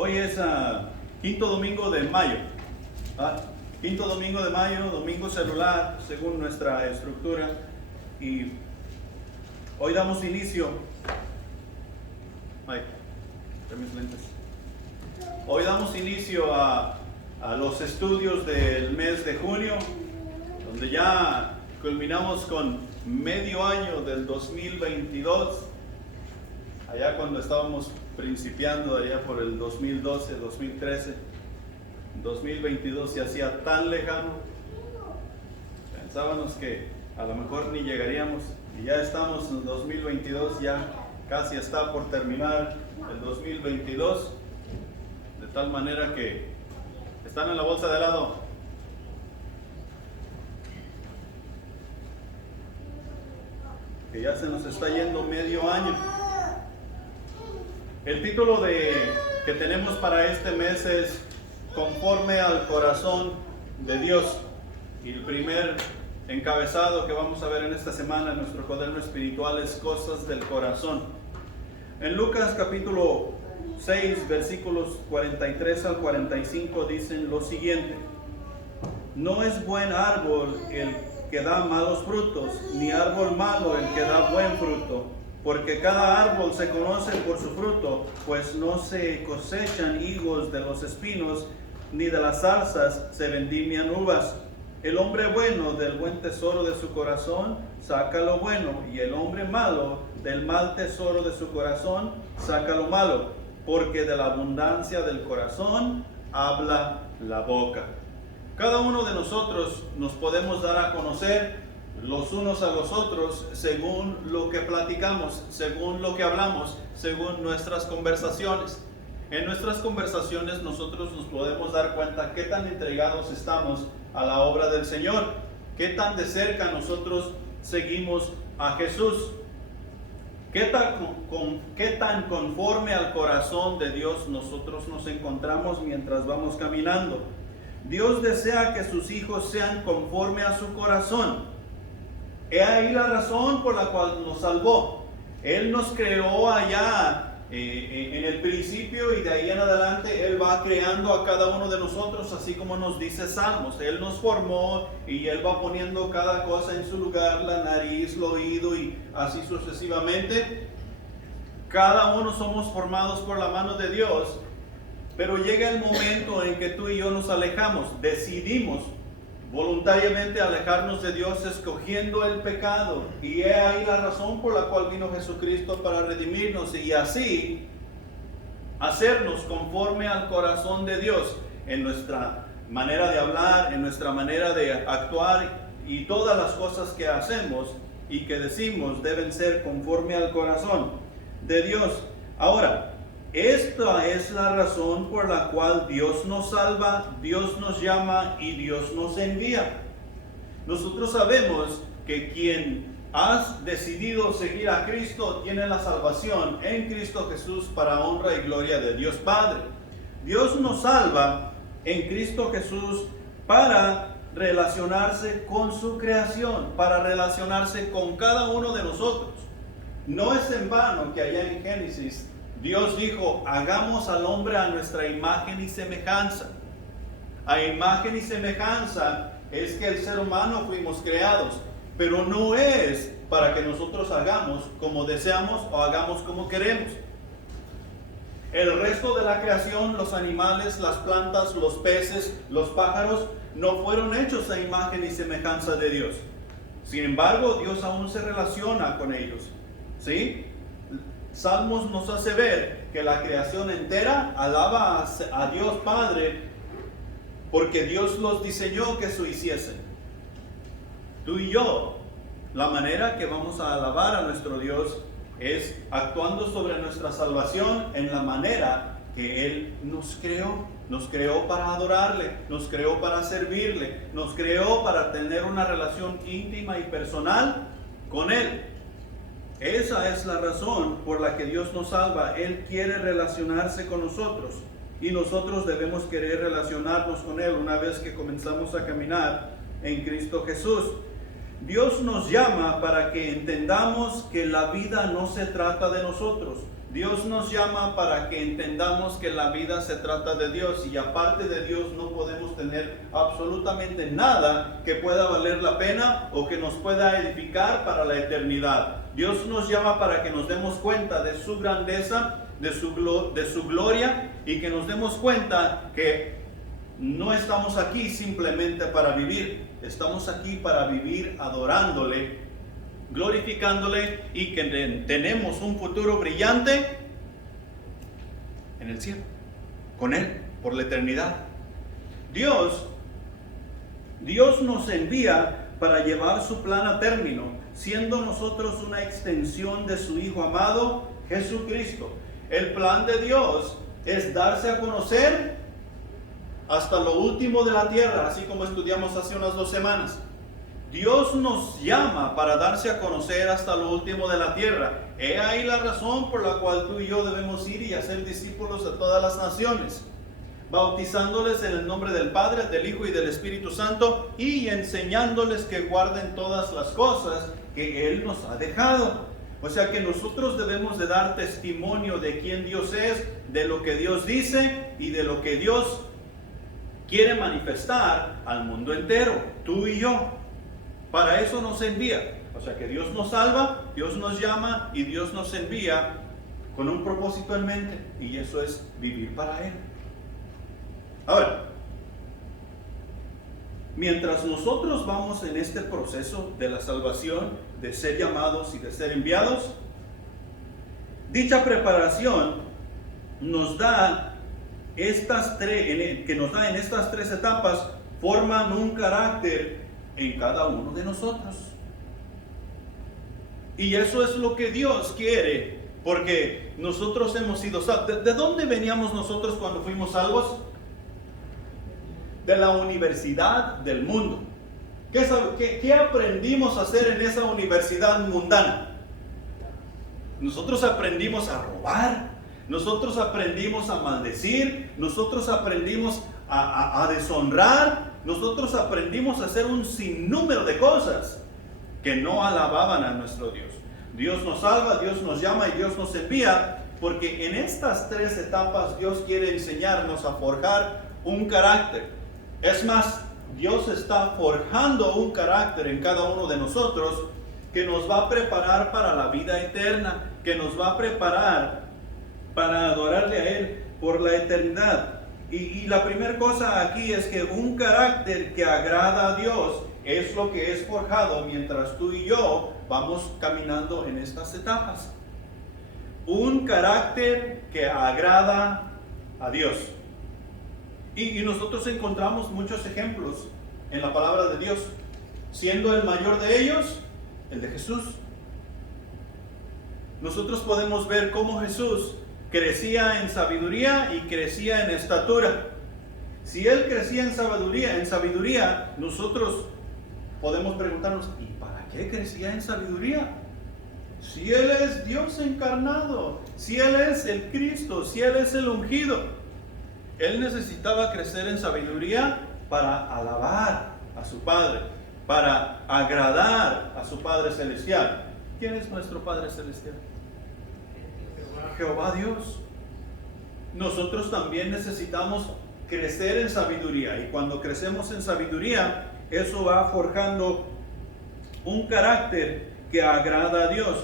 Hoy es quinto domingo de mayo. Quinto domingo de mayo, domingo celular, según nuestra estructura. Y hoy damos inicio. Mis lentes. Hoy damos inicio a los estudios del mes de junio, donde ya culminamos con medio año del 2022. Allá cuando estábamos principiando allá por el 2012, 2013, 2022 se hacía tan lejano. Pensábamos que a lo mejor ni llegaríamos y ya estamos en el 2022, ya casi está por terminar el 2022, de tal manera que están en la bolsa de lado. Que ya se nos está yendo medio año. El título que tenemos para este mes es Conforme al corazón de Dios. Y el primer encabezado que vamos a ver en esta semana en nuestro cuaderno espiritual es Cosas del corazón. En Lucas capítulo 6, versículos 43 al 45 dicen lo siguiente: No es buen árbol el que da malos frutos, ni árbol malo el que da buen fruto. Porque cada árbol se conoce por su fruto, pues no se cosechan higos de los espinos, ni de las zarzas se vendimian uvas. El hombre bueno del buen tesoro de su corazón saca lo bueno, y el hombre malo del mal tesoro de su corazón saca lo malo, porque de la abundancia del corazón habla la boca. Cada uno de nosotros nos podemos dar a conocer los unos a los otros según lo que platicamos, según lo que hablamos, según nuestras conversaciones. En nuestras conversaciones nosotros nos podemos dar cuenta qué tan entregados estamos a la obra del Señor, qué tan de cerca nosotros seguimos a Jesús, qué tan conforme al corazón de Dios nosotros nos encontramos mientras vamos caminando. Dios desea que sus hijos sean conforme a su corazón. He ahí la razón por la cual nos salvó. Él nos creó allá en el principio, y de ahí en adelante Él va creando a cada uno de nosotros, así como nos dice Salmos. Él nos formó y Él va poniendo cada cosa en su lugar, la nariz, el oído y así sucesivamente. Cada uno somos formados por la mano de Dios, pero llega el momento en que tú y yo nos alejamos, decidimos voluntariamente alejarnos de Dios, escogiendo el pecado. Y he ahí la razón por la cual vino Jesucristo, para redimirnos y así hacernos conforme al corazón de Dios en nuestra manera de hablar, en nuestra manera de actuar, y todas las cosas que hacemos y que decimos deben ser conforme al corazón de Dios. Ahora, esta es la razón por la cual Dios nos salva, Dios nos llama y Dios nos envía. Nosotros sabemos que quien ha decidido seguir a Cristo tiene la salvación en Cristo Jesús para honra y gloria de Dios Padre. Dios nos salva en Cristo Jesús para relacionarse con su creación, para relacionarse con cada uno de nosotros. No es en vano que allá en Génesis Dios dijo: hagamos al hombre a nuestra imagen y semejanza. A imagen y semejanza es que el ser humano fuimos creados, pero no es para que nosotros hagamos como deseamos o hagamos como queremos. El resto de la creación, los animales, las plantas, los peces, los pájaros, no fueron hechos a imagen y semejanza de Dios. Sin embargo, Dios aún se relaciona con ellos, ¿sí? Salmos nos hace ver que la creación entera alaba a Dios Padre, porque Dios los diseñó que eso hiciesen. Tú y yo, la manera que vamos a alabar a nuestro Dios es actuando sobre nuestra salvación en la manera que Él nos creó. Nos creó para adorarle, nos creó para servirle, nos creó para tener una relación íntima y personal con Él. Esa es la razón por la que Dios nos salva. Él quiere relacionarse con nosotros y nosotros debemos querer relacionarnos con Él una vez que comenzamos a caminar en Cristo Jesús. Dios nos llama para que entendamos que la vida no se trata de nosotros. Dios nos llama para que entendamos que la vida se trata de Dios y aparte de Dios no podemos tener absolutamente nada que pueda valer la pena o que nos pueda edificar para la eternidad. Dios nos llama para que nos demos cuenta de su grandeza, de su gloria, y que nos demos cuenta que no estamos aquí simplemente para vivir, estamos aquí para vivir adorándole, glorificándole, y que tenemos un futuro brillante en el cielo, con Él, por la eternidad. Dios nos envía para llevar su plan a término, siendo nosotros una extensión de su Hijo amado, Jesucristo. El plan de Dios es darse a conocer hasta lo último de la tierra, así como estudiamos hace unas 2 semanas. Dios nos llama para darse a conocer hasta lo último de la tierra. He ahí la razón por la cual tú y yo debemos ir y hacer discípulos de todas las naciones, bautizándoles en el nombre del Padre, del Hijo y del Espíritu Santo, y enseñándoles que guarden todas las cosas que Él nos ha dejado. O sea que nosotros debemos de dar testimonio de quién Dios es, de lo que Dios dice y de lo que Dios quiere manifestar al mundo entero, tú y yo. Para eso nos envía. O sea que Dios nos salva, Dios nos llama y Dios nos envía con un propósito en mente, y eso es vivir para Él. Ahora, mientras nosotros vamos en este proceso de la salvación, de ser llamados y de ser enviados, dicha preparación nos da en estas 3 etapas, forman un carácter en cada uno de nosotros. Y eso es lo que Dios quiere, porque nosotros hemos sido salvos. ¿De dónde veníamos nosotros cuando fuimos salvos? De la universidad del mundo. ¿Qué aprendimos a hacer en esa universidad mundana? Nosotros aprendimos a robar, nosotros aprendimos a maldecir, nosotros aprendimos a deshonrar, nosotros aprendimos a hacer un sinnúmero de cosas que no alababan a nuestro Dios. Dios nos salva, Dios nos llama y Dios nos envía, porque en estas 3 etapas Dios quiere enseñarnos a forjar un carácter. Es más, Dios está forjando un carácter en cada uno de nosotros que nos va a preparar para la vida eterna, que nos va a preparar para adorarle a Él por la eternidad. Y la primera cosa aquí es que un carácter que agrada a Dios es lo que es forjado mientras tú y yo vamos caminando en estas etapas. Un carácter que agrada a Dios. Y nosotros encontramos muchos ejemplos en la palabra de Dios, siendo el mayor de ellos el de Jesús. Nosotros podemos ver cómo Jesús crecía en sabiduría y crecía en estatura. Si Él crecía en sabiduría, nosotros podemos preguntarnos, ¿y para qué crecía en sabiduría? Si Él es Dios encarnado, si Él es el Cristo, si Él es el ungido, Él necesitaba crecer en sabiduría para alabar a su Padre, para agradar a su Padre Celestial. ¿Quién es nuestro Padre Celestial? Jehová Dios. Nosotros también necesitamos crecer en sabiduría, y cuando crecemos en sabiduría, eso va forjando un carácter que agrada a Dios.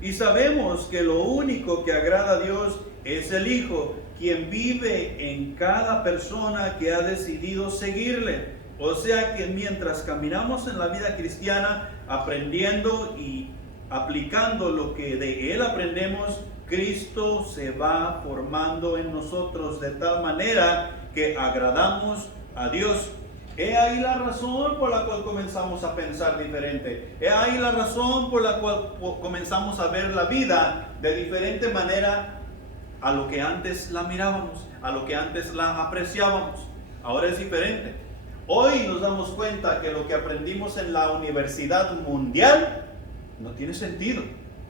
Y sabemos que lo único que agrada a Dios es el Hijo, quien vive en cada persona que ha decidido seguirle. O sea que mientras caminamos en la vida cristiana, aprendiendo y aplicando lo que de Él aprendemos, Cristo se va formando en nosotros de tal manera que agradamos a Dios. He ahí la razón por la cual comenzamos a pensar diferente. He ahí la razón por la cual comenzamos a ver la vida de diferente manera a lo que antes la mirábamos, a lo que antes la apreciábamos. Ahora es diferente. Hoy nos damos cuenta que lo que aprendimos en la universidad mundial no tiene sentido,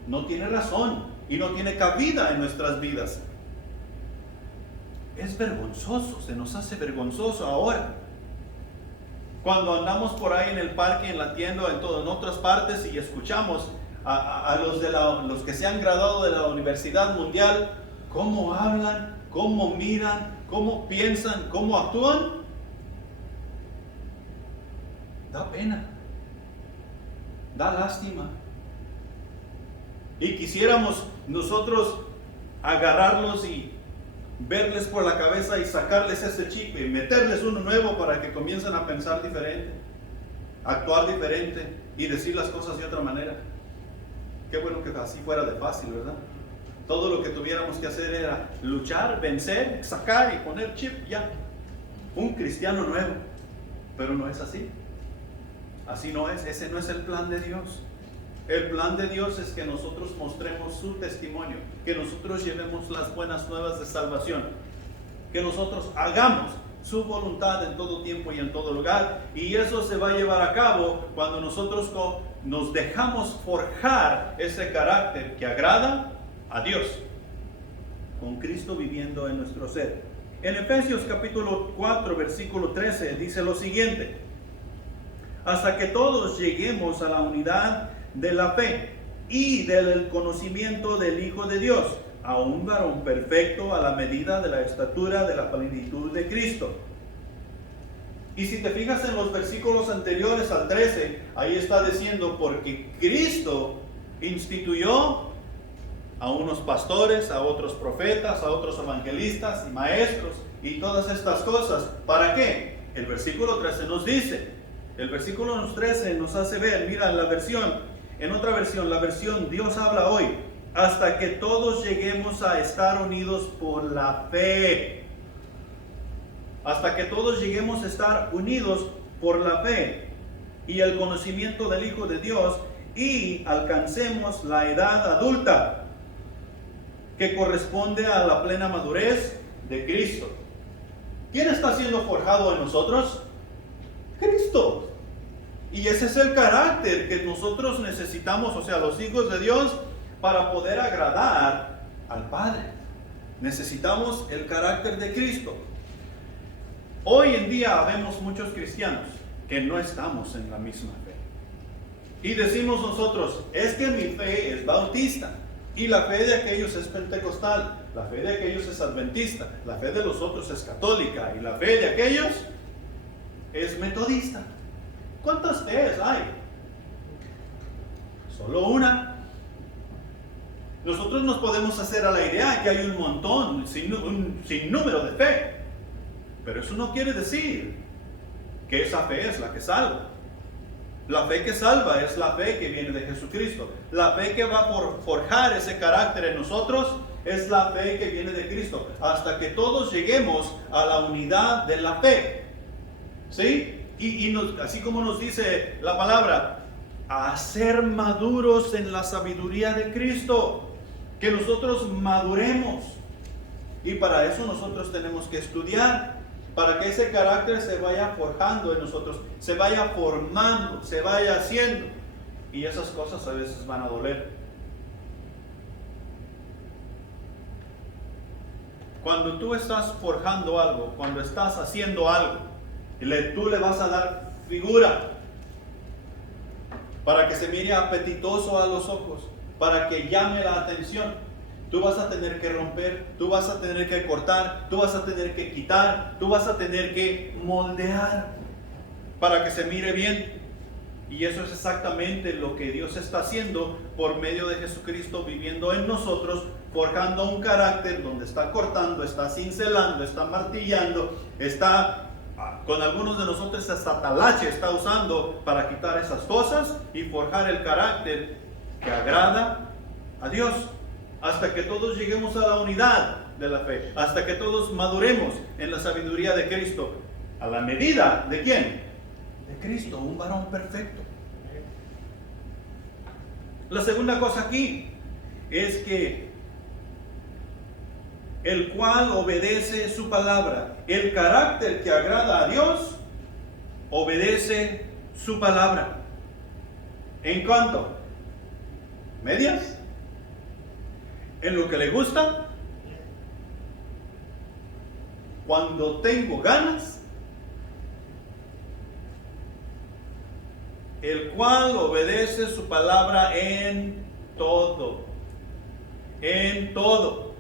no tiene razón y no tiene cabida en nuestras vidas. Es vergonzoso, se nos hace vergonzoso ahora. Cuando andamos por ahí en el parque, en la tienda, en otras partes, y escuchamos a los que se han graduado de la Universidad Mundial, cómo hablan, cómo miran, cómo piensan, cómo actúan, da pena, da lástima. Y quisiéramos nosotros agarrarlos y verles por la cabeza y sacarles ese chip y meterles uno nuevo para que comiencen a pensar diferente, actuar diferente y decir las cosas de otra manera. Qué bueno que así fuera de fácil, ¿verdad? Todo lo que tuviéramos que hacer era luchar, vencer, sacar y poner chip, ya. Un cristiano nuevo. Pero no es así. Así no es. Ese no es el plan de Dios. El plan de Dios es que nosotros mostremos su testimonio, que nosotros llevemos las buenas nuevas de salvación, que nosotros hagamos su voluntad en todo tiempo y en todo lugar, y eso se va a llevar a cabo cuando nosotros nos dejamos forjar ese carácter que agrada a Dios, con Cristo viviendo en nuestro ser. En Efesios capítulo 4 versículo 13 dice lo siguiente: hasta que todos lleguemos a la unidad de la fe y del conocimiento del Hijo de Dios, a un varón perfecto a la medida de la estatura de la plenitud de Cristo. Y si te fijas en los versículos anteriores al 13, ahí está diciendo, porque Cristo instituyó a unos pastores, a otros profetas, a otros evangelistas y maestros y todas estas cosas. ¿Para qué? El versículo 13 nos dice, el versículo 13 nos hace ver, mira la versión, en otra versión, la versión Dios habla hoy, hasta que todos lleguemos a estar unidos por la fe. Hasta que todos lleguemos a estar unidos por la fe y el conocimiento del Hijo de Dios y alcancemos la edad adulta que corresponde a la plena madurez de Cristo. ¿Quién está siendo forjado en nosotros? Cristo. Y ese es el carácter que nosotros necesitamos, o sea, los hijos de Dios, para poder agradar al Padre. Necesitamos el carácter de Cristo. Hoy en día vemos muchos cristianos que no estamos en la misma fe. Y decimos nosotros, es que mi fe es bautista, y la fe de aquellos es pentecostal, la fe de aquellos es adventista, la fe de los otros es católica, y la fe de aquellos es metodista. ¿Cuántas fees hay? Solo una. Nosotros nos podemos hacer a la idea que hay un montón, un sinnúmero de fe. Pero eso no quiere decir que esa fe es la que salva. La fe que salva es la fe que viene de Jesucristo. La fe que va a forjar ese carácter en nosotros es la fe que viene de Cristo. Hasta que todos lleguemos a la unidad de la fe. ¿Sí? Así como nos dice la palabra, a ser maduros en la sabiduría de Cristo, que nosotros maduremos. Y para eso nosotros tenemos que estudiar, para que ese carácter se vaya forjando en nosotros, se vaya formando, se vaya haciendo. Y esas cosas a veces van a doler. Cuando tú estás forjando algo, cuando estás haciendo algo, tú le vas a dar figura para que se mire apetitoso a los ojos, para que llame la atención. Tú vas a tener que romper, tú vas a tener que cortar, tú vas a tener que quitar, tú vas a tener que moldear para que se mire bien. Y eso es exactamente lo que Dios está haciendo por medio de Jesucristo viviendo en nosotros, forjando un carácter donde está cortando, está cincelando, está martillando, está con algunos de nosotros hasta talache está usando para quitar esas cosas y forjar el carácter que agrada a Dios. Hasta que todos lleguemos a la unidad de la fe, hasta que todos maduremos en la sabiduría de Cristo, a la medida ¿de quién? De Cristo, un varón perfecto. La segunda cosa aquí es que el cual obedece su palabra. El carácter que agrada a Dios obedece su palabra. ¿En cuánto? ¿Medias? ¿En lo que le gusta? Cuando tengo ganas. el cual obedece su palabra en todo. En todo.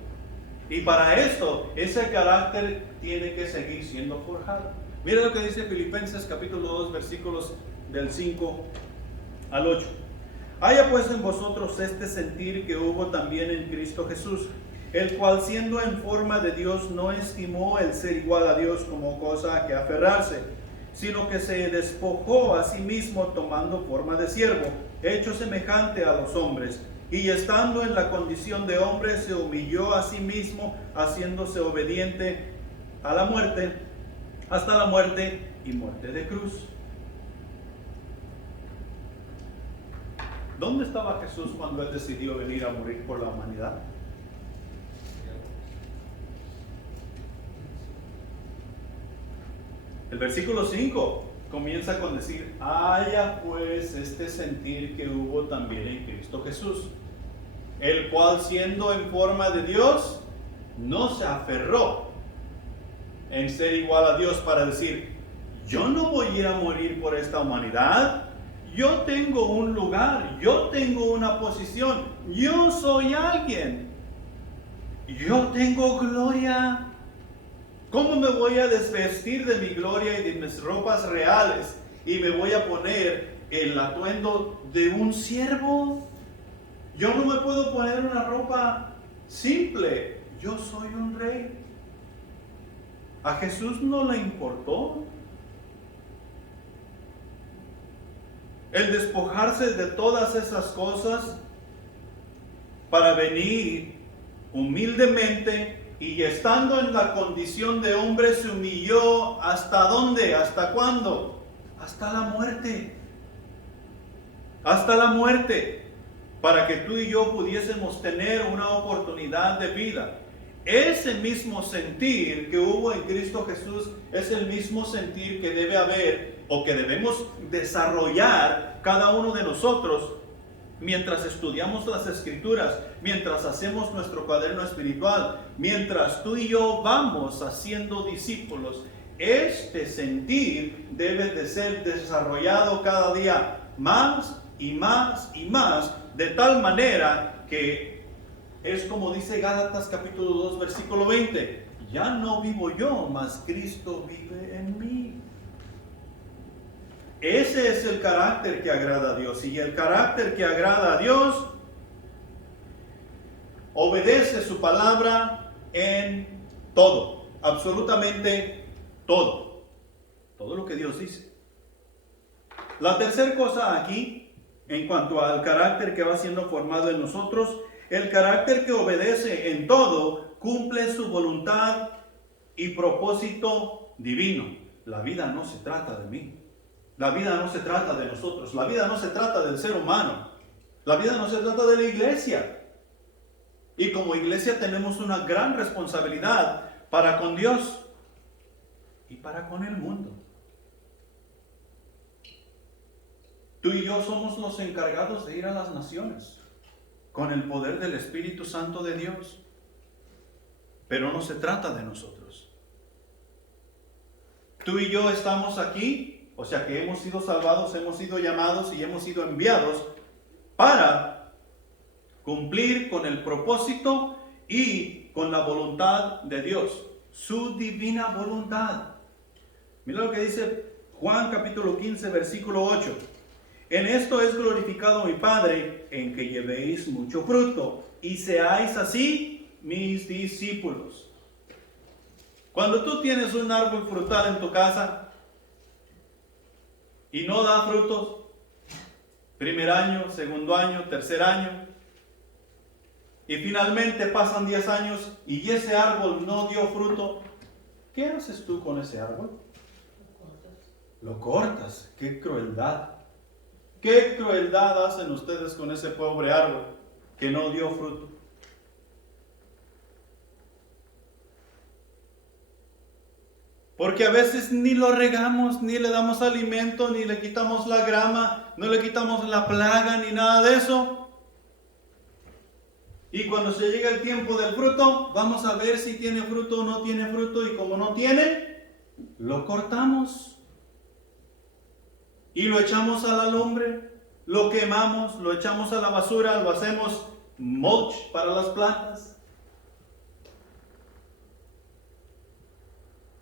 Y para esto, ese carácter tiene que seguir siendo forjado. Mira lo que dice Filipenses capítulo 2, versículos del 5 al 8. Haya pues en vosotros este sentir que hubo también en Cristo Jesús, el cual siendo en forma de Dios no estimó el ser igual a Dios como cosa a que aferrarse, sino que se despojó a sí mismo tomando forma de siervo, hecho semejante a los hombres, y estando en la condición de hombre se humilló a sí mismo, haciéndose obediente a la muerte, hasta la muerte y muerte de cruz. ¿Dónde estaba Jesús cuando Él decidió venir a morir por la humanidad? El versículo 5 comienza con decir, haya pues este sentir que hubo también en Cristo Jesús, el cual siendo en forma de Dios, no se aferró en ser igual a Dios para decir, yo no voy a ir a morir por esta humanidad, yo tengo un lugar, yo tengo una posición, yo soy alguien, yo tengo gloria. ¿Cómo me voy a desvestir de mi gloria y de mis ropas reales y me voy a poner el atuendo de un siervo? Yo no me puedo poner una ropa simple, yo soy un rey. A Jesús no le importó el despojarse de todas esas cosas para venir humildemente y estando en la condición de hombre se humilló. ¿Hasta dónde? ¿Hasta cuándo? Hasta la muerte. Hasta la muerte. Para que tú y yo pudiésemos tener una oportunidad de vida. Ese mismo sentir que hubo en Cristo Jesús es el mismo sentir que debe haber o que debemos desarrollar cada uno de nosotros mientras estudiamos las Escrituras, mientras hacemos nuestro cuaderno espiritual, mientras tú y yo vamos haciendo discípulos. Este sentir debe de ser desarrollado cada día más y más y más, de tal manera que es como dice Gálatas capítulo 2 versículo 20, ya no vivo yo, mas Cristo vive en mí. Ese es el carácter que agrada a Dios. Y el carácter que agrada a Dios obedece su palabra en todo, absolutamente todo. Todo lo que Dios dice. La tercera cosa aquí, en cuanto al carácter que va siendo formado en nosotros, el carácter que obedece en todo, cumple su voluntad y propósito divino. La vida no se trata de mí. La vida no se trata de nosotros, la vida no se trata del ser humano, la vida no se trata de la iglesia. Y como iglesia tenemos una gran responsabilidad para con Dios y para con el mundo. Tú y yo somos los encargados de ir a las naciones con el poder del Espíritu Santo de Dios. Pero no se trata de nosotros. Tú y yo estamos aquí. O sea que hemos sido salvados, hemos sido llamados y hemos sido enviados para cumplir con el propósito y con la voluntad de Dios, su divina voluntad. Mira lo que dice Juan capítulo 15 versículo 8. En esto es glorificado mi Padre, en que llevéis mucho fruto y seáis así mis discípulos. Cuando tú tienes un árbol frutal en tu casa y no da frutos, primer año, segundo año, tercer año, y finalmente pasan 10 años y ese árbol no dio fruto, ¿qué haces tú con ese árbol? Lo cortas. ¡Qué crueldad! ¡Qué crueldad hacen ustedes con ese pobre árbol que no dio fruto! Porque a veces ni lo regamos, ni le damos alimento, ni le quitamos la grama, no le quitamos la plaga, ni nada de eso. Y cuando se llega el tiempo del fruto, vamos a ver si tiene fruto o no tiene fruto. Y como no tiene, lo cortamos. y lo echamos a la lumbre, lo quemamos, lo echamos a la basura, lo hacemos mulch para las plantas.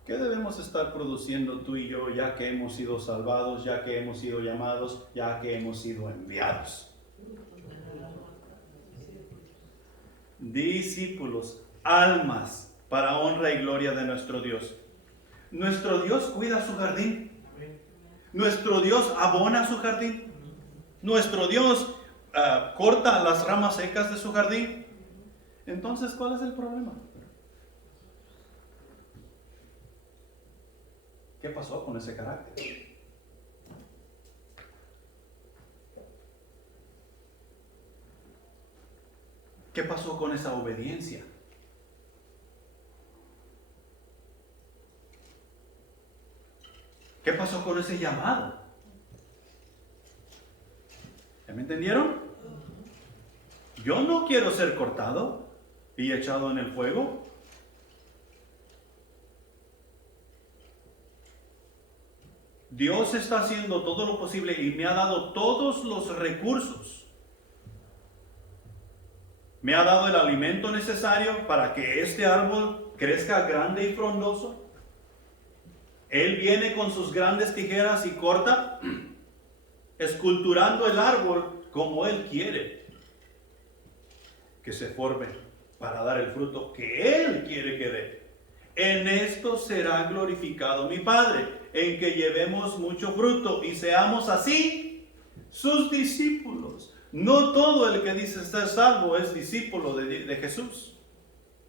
¿Qué debemos estar produciendo tú y yo ya que hemos sido salvados, ya que hemos sido llamados, ya que hemos sido enviados? Discípulos, almas para honra y gloria de nuestro Dios. Nuestro Dios cuida su jardín. Nuestro Dios abona su jardín. Nuestro Dios corta las ramas secas de su jardín. Entonces, ¿cuál es el problema? ¿Qué pasó con ese carácter? ¿Qué pasó con esa obediencia? ¿Qué pasó con ese llamado? ¿Ya me entendieron? Yo no quiero ser cortado y echado en el fuego. Dios está haciendo todo lo posible y me ha dado todos los recursos. Me ha dado el alimento necesario para que este árbol crezca grande y frondoso. Él viene con sus grandes tijeras y corta, esculturando el árbol como Él quiere que se forme para dar el fruto que Él quiere que dé. En esto será glorificado mi Padre, en que llevemos mucho fruto y seamos así sus discípulos. No todo el que dice estar salvo es discípulo de Jesús,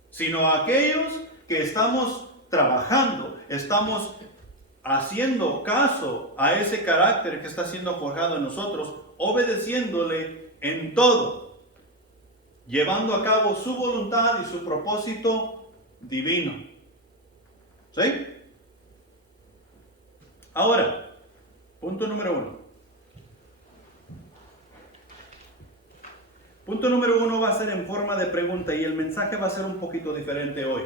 sino aquellos que estamos trabajando, estamos haciendo caso a ese carácter que está siendo forjado en nosotros, obedeciéndole en todo, llevando a cabo su voluntad y su propósito divino. ¿Sí? Ahora, punto número 1. Punto número 1 va a ser en forma de pregunta y el mensaje va a ser un poquito diferente hoy.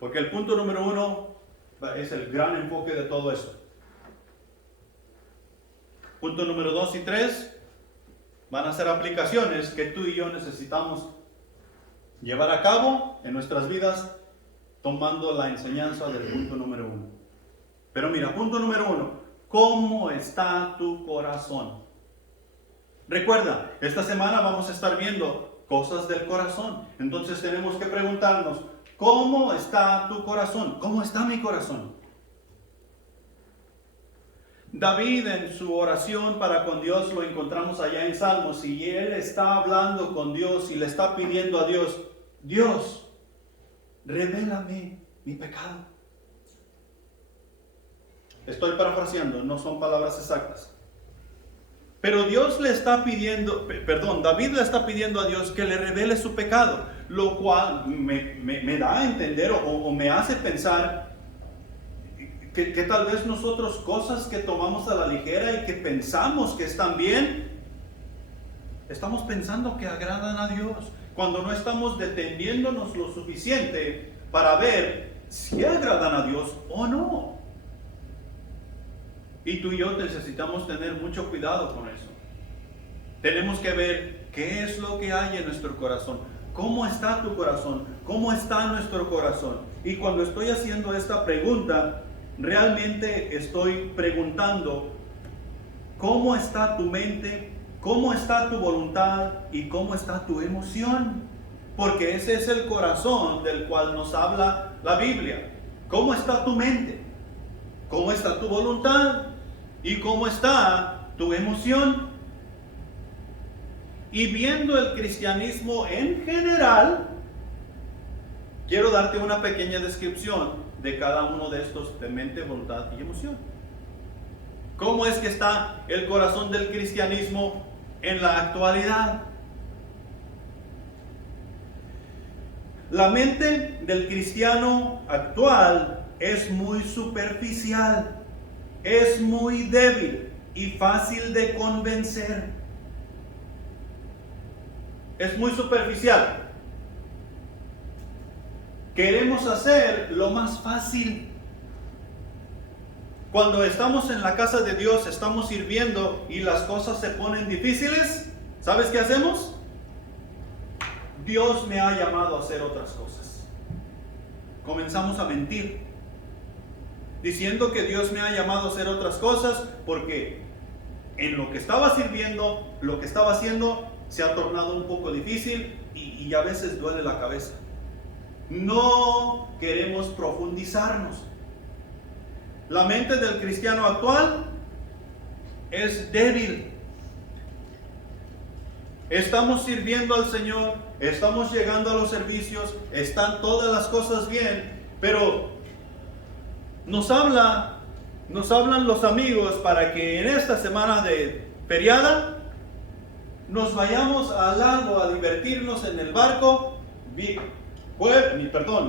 Porque el punto número 1 es el gran enfoque de todo eso. Punto número 2 y 3 van a ser aplicaciones que tú y yo necesitamos llevar a cabo en nuestras vidas tomando la enseñanza del punto número 1. Pero mira, punto número 1, ¿cómo está tu corazón? Recuerda, esta semana vamos a estar viendo cosas del corazón. Entonces tenemos que preguntarnos, ¿cómo está tu corazón? ¿Cómo está mi corazón? David en su oración para con Dios lo encontramos allá en Salmos y él está hablando con Dios y le está pidiendo a Dios, Dios, revélame mi pecado. Estoy parafraseando, no son palabras exactas. Pero Dios le está pidiendo, David le está pidiendo a Dios que le revele su pecado, lo cual me da a entender o me hace pensar que tal vez nosotros cosas que tomamos a la ligera y que pensamos que están bien, estamos pensando que agradan a Dios, cuando no estamos deteniéndonos lo suficiente para ver si agradan a Dios o no. Y tú y yo necesitamos tener mucho cuidado con eso. Tenemos que ver qué es lo que hay en nuestro corazón. ¿Cómo está tu corazón? ¿Cómo está nuestro corazón? Y cuando estoy haciendo esta pregunta, realmente estoy preguntando ¿cómo está tu mente? ¿Cómo está tu voluntad? ¿Y cómo está tu emoción? Porque ese es el corazón del cual nos habla la Biblia. ¿Cómo está tu mente? ¿Cómo está tu voluntad? ¿Y cómo está tu emoción? Y viendo el cristianismo en general, quiero darte una pequeña descripción de cada uno de estos de mente, voluntad y emoción. ¿Cómo es que está el corazón del cristianismo en la actualidad? La mente del cristiano actual es muy superficial, es muy débil y fácil de convencer. Es muy superficial. Queremos hacer lo más fácil. Cuando estamos en la casa de Dios, estamos sirviendo y las cosas se ponen difíciles, ¿sabes qué hacemos? Dios me ha llamado a hacer otras cosas. Comenzamos a mentir, diciendo que Dios me ha llamado a hacer otras cosas porque en lo que estaba sirviendo, lo que estaba haciendo, se ha tornado un poco difícil y a veces duele la cabeza. No queremos profundizarnos. La mente del cristiano actual es débil. Estamos sirviendo al Señor, estamos llegando a los servicios, están todas las cosas bien, pero nos hablan los amigos para que en esta semana de feriada nos vayamos al lago a divertirnos en el barco,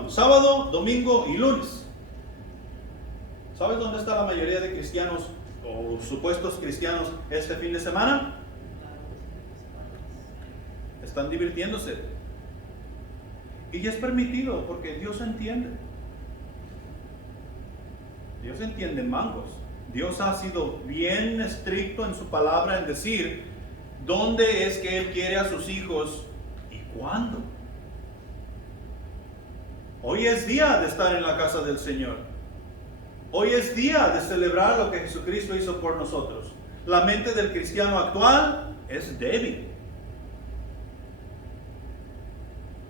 sábado, domingo y lunes. ¿Sabes dónde está la mayoría de cristianos o supuestos cristianos este fin de semana? Están divirtiéndose. Y es permitido porque Dios entiende. Dios entiende mangos. Dios ha sido bien estricto en su palabra en decir dónde es que Él quiere a sus hijos y cuándo. Hoy es día de estar en la casa del Señor. Hoy es día de celebrar lo que Jesucristo hizo por nosotros. La mente del cristiano actual es débil.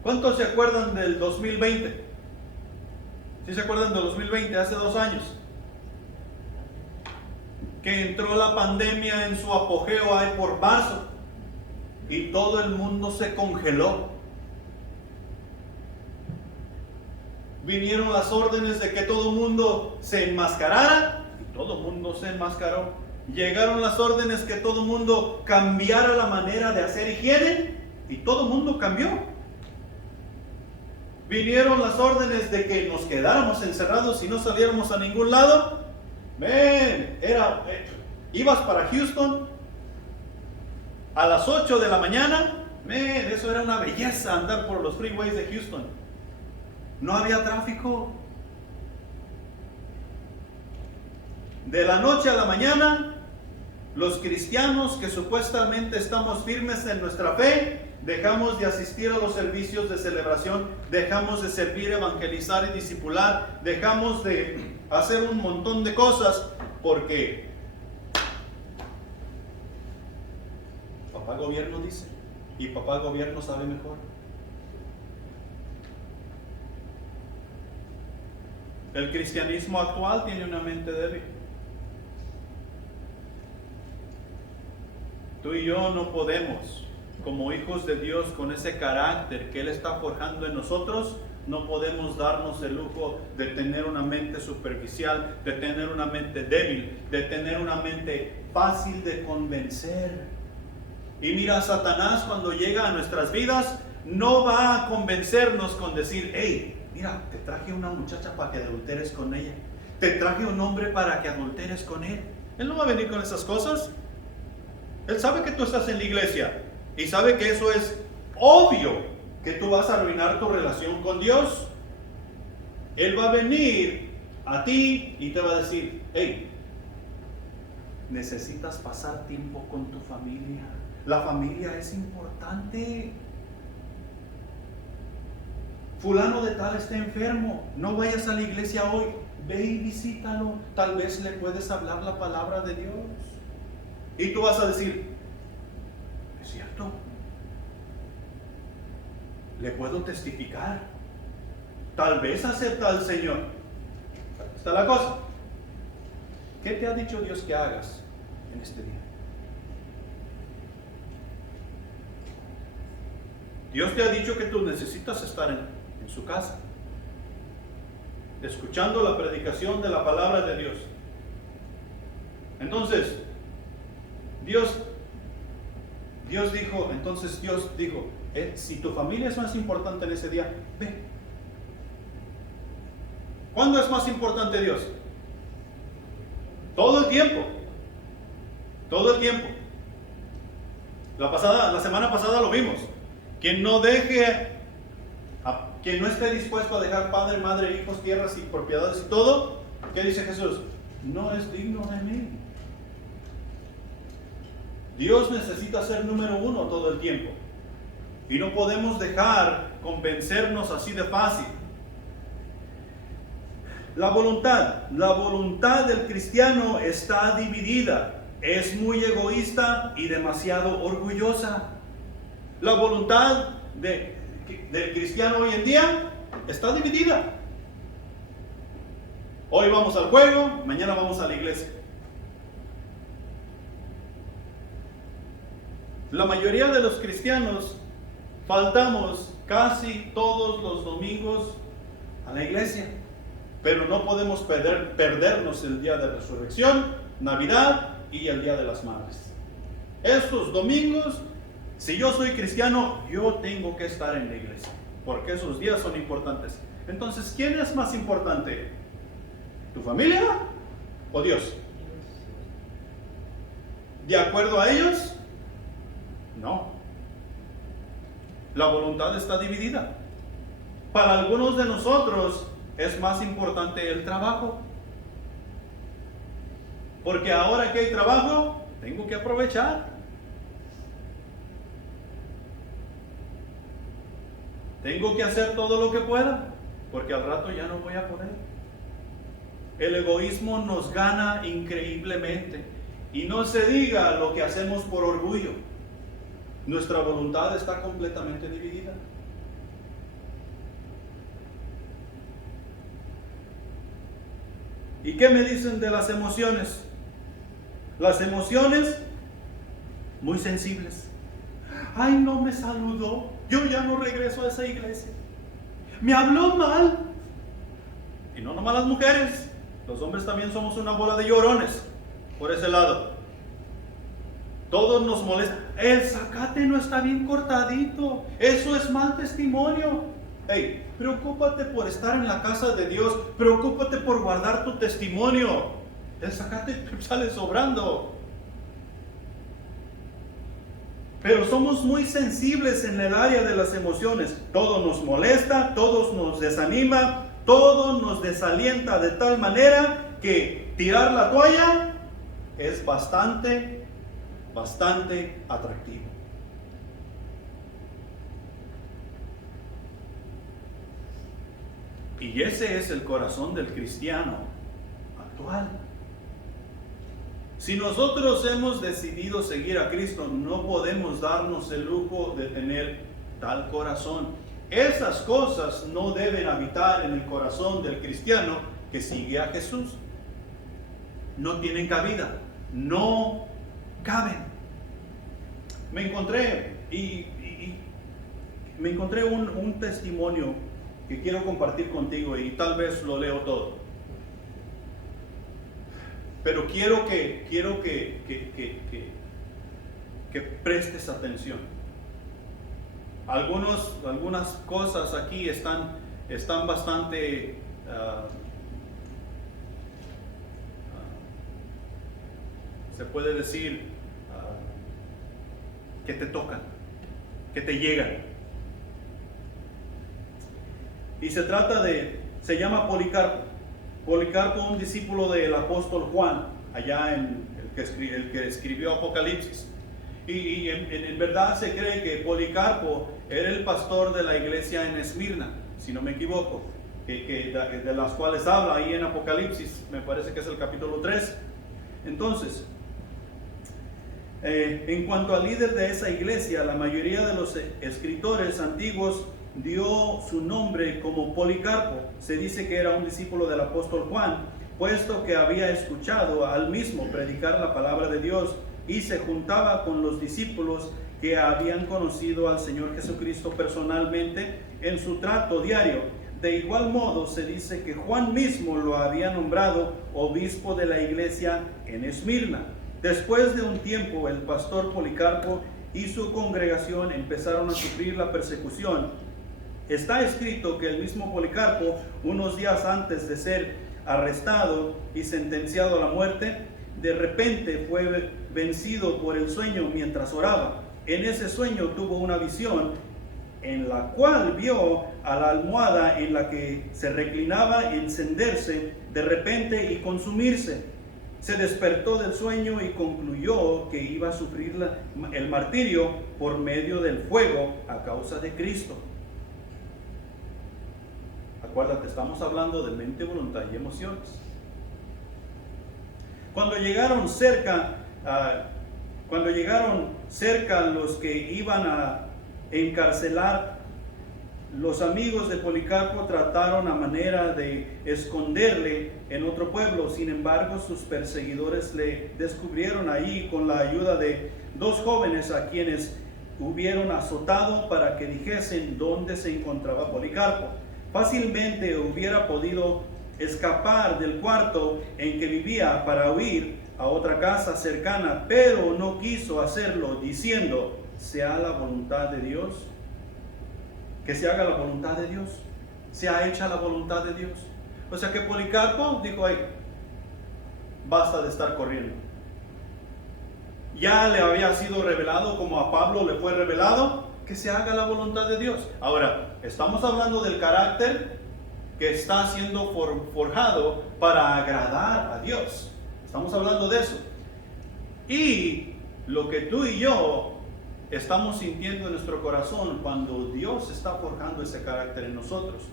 ¿Cuántos se acuerdan del 2020? ¿Sí se acuerdan del 2020, hace 2 años? Que entró la pandemia en su apogeo ahí por marzo y todo el mundo se congeló. Vinieron las órdenes de que todo el mundo se enmascarara y todo el mundo se enmascaró. Llegaron las órdenes que todo el mundo cambiara la manera de hacer higiene y todo el mundo cambió. Vinieron las órdenes de que nos quedáramos encerrados y no saliéramos a ningún lado. Ibas para Houston a las 8 de la mañana. Eso era una belleza, andar por los freeways de Houston. No había tráfico. De la noche a la mañana, los cristianos que supuestamente estamos firmes en nuestra fe, dejamos de asistir a los servicios de celebración, dejamos de servir, evangelizar y discipular, dejamos de hacer un montón de cosas porque papá gobierno dice y papá gobierno sabe mejor. El cristianismo actual tiene una mente débil. Tú y yo no podemos, como hijos de Dios, con ese carácter que Él está forjando en nosotros, no podemos darnos el lujo de tener una mente superficial, de tener una mente débil, de tener una mente fácil de convencer. Y mira, Satanás cuando llega a nuestras vidas, no va a convencernos con decir, hey, mira, te traje una muchacha para que adulteres con ella. Te traje un hombre para que adulteres con él. Él no va a venir con esas cosas. Él sabe que tú estás en la iglesia y sabe que eso es obvio, que tú vas a arruinar tu relación con Dios. Él va a venir a ti y te va a decir, hey, necesitas pasar tiempo con tu familia. La familia es importante. Fulano de tal está enfermo, no vayas a la iglesia hoy, ve y visítalo, tal vez le puedes hablar la palabra de Dios. Y tú vas a decir, es cierto, le puedo testificar, tal vez acepta al Señor. Está la cosa. ¿Qué te ha dicho Dios que hagas en este día? Dios te ha dicho que tú necesitas estar en su casa, escuchando la predicación de la palabra de Dios. Entonces, Dios dijo, si tu familia es más importante en ese día, ve. ¿Cuándo es más importante Dios? Todo el tiempo. Todo el tiempo. La semana pasada lo vimos. Quien no esté dispuesto a dejar padre, madre, hijos, tierras y propiedades y todo, ¿qué dice Jesús? no es digno de mí. Dios necesita ser número uno todo el tiempo. Y no podemos dejar convencernos así de fácil. La voluntad del cristiano está dividida. Es muy egoísta y demasiado orgullosa. La voluntad del cristiano hoy en día está dividida. Hoy vamos al juego, mañana vamos a la iglesia. La mayoría de los cristianos faltamos casi todos los domingos a la iglesia, pero no podemos perdernos el día de resurrección, Navidad y el Día de las Madres. Estos domingos, si yo soy cristiano, yo tengo que estar en la iglesia, porque esos días son importantes. Entonces, ¿quién es más importante? ¿Tu familia o Dios? ¿De acuerdo a ellos? No. La voluntad está dividida. Para algunos de nosotros es más importante el trabajo. Porque ahora que hay trabajo, tengo que aprovechar. Tengo que hacer todo lo que pueda, porque al rato ya no voy a poder. El egoísmo nos gana increíblemente. Y no se diga lo que hacemos por orgullo. Nuestra voluntad está completamente dividida. ¿Y qué me dicen de las emociones? Las emociones, muy sensibles. Ay, no me saludó. Yo ya no regreso a esa iglesia. Me habló mal. Y no nomás las mujeres. Los hombres también somos una bola de llorones. Por ese lado. Todos nos molestan. El zacate no está bien cortadito. Eso es mal testimonio. Hey, preocúpate por estar en la casa de Dios. Preocúpate por guardar tu testimonio. El zacate sale sobrando. Pero somos muy sensibles en el área de las emociones. Todo nos molesta, todo nos desanima, todo nos desalienta de tal manera que tirar la toalla es bastante atractivo. Y ese es el corazón del cristiano actual. Si nosotros hemos decidido seguir a Cristo, no podemos darnos el lujo de tener tal corazón. Esas cosas no deben habitar en el corazón del cristiano que sigue a Jesús. No tienen cabida, no caben. Me encontré un testimonio que quiero compartir contigo y tal vez lo leo todo. Pero quiero que prestes atención. Algunas cosas aquí están bastante se puede decir que te tocan, que te llegan. Y se llama Policarpo. Policarpo, un discípulo del apóstol Juan, allá en el que escribió Apocalipsis. Y en verdad se cree que Policarpo era el pastor de la iglesia en Esmirna, si no me equivoco, de las cuales habla ahí en Apocalipsis, me parece que es el capítulo 3. Entonces, en cuanto al líder de esa iglesia, la mayoría de los escritores antiguos dio su nombre como Policarpo. Se dice que era un discípulo del apóstol Juan, puesto que había escuchado al mismo predicar la palabra de Dios y se juntaba con los discípulos que habían conocido al Señor Jesucristo personalmente en su trato diario. De igual modo se dice que Juan mismo lo había nombrado obispo de la iglesia en Esmirna. Después de un tiempo, el pastor Policarpo y su congregación empezaron a sufrir la persecución. Está escrito que el mismo Policarpo, unos días antes de ser arrestado y sentenciado a la muerte, de repente fue vencido por el sueño mientras oraba. En ese sueño tuvo una visión en la cual vio a la almohada en la que se reclinaba encenderse de repente y consumirse. Se despertó del sueño y concluyó que iba a sufrir el martirio por medio del fuego a causa de Cristo. Acuérdate, estamos hablando de mente, voluntad y emociones. Cuando llegaron cerca los que iban a encarcelar, los amigos de Policarpo trataron a manera de esconderle en otro pueblo. Sin embargo, sus perseguidores le descubrieron ahí con la ayuda de dos jóvenes a quienes hubieron azotado para que dijesen dónde se encontraba Policarpo. Fácilmente hubiera podido escapar del cuarto en que vivía para huir a otra casa cercana, pero no quiso hacerlo, diciendo: sea la voluntad de Dios, que se haga la voluntad de Dios, sea hecha la voluntad de Dios. O sea que Policarpo dijo: ay, basta de estar corriendo. Ya le había sido revelado, como a Pablo le fue revelado, que se haga la voluntad de Dios. Ahora, estamos hablando del carácter que está siendo forjado para agradar a Dios. Estamos hablando de eso. Y lo que tú y yo estamos sintiendo en nuestro corazón cuando Dios está forjando ese carácter en nosotros.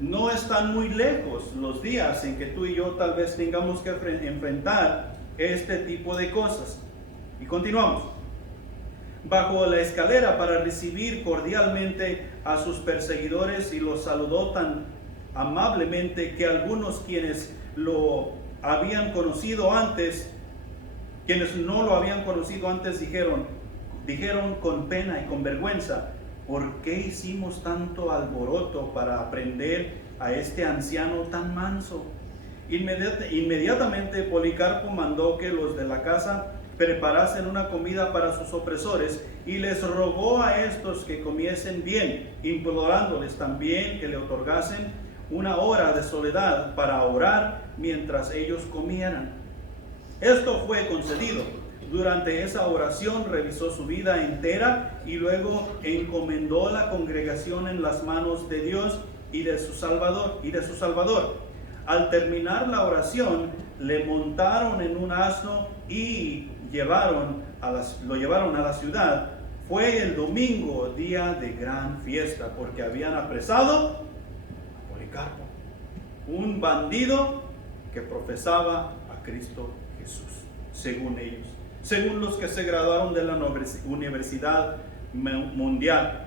No están muy lejos los días en que tú y yo tal vez tengamos que enfrentar este tipo de cosas. Y continuamos. Bajó la escalera para recibir cordialmente a sus perseguidores y los saludó tan amablemente que algunos quienes lo habían conocido antes, quienes no lo habían conocido antes, dijeron con pena y con vergüenza: ¿por qué hicimos tanto alboroto para aprender a este anciano tan manso? Inmediatamente Policarpo mandó que los de la casa preparasen una comida para sus opresores y les rogó a estos que comiesen bien, implorándoles también que le otorgasen una hora de soledad para orar mientras ellos comieran. Esto fue concedido. Durante esa oración revisó su vida entera y luego encomendó la congregación en las manos de Dios y de su Salvador. Al terminar la oración, le montaron en un asno y lo llevaron a la ciudad. Fue el domingo, día de gran fiesta, porque habían apresado a Policarpo, un bandido que profesaba a Cristo Jesús, según ellos, según los que se graduaron de la Universidad Mundial.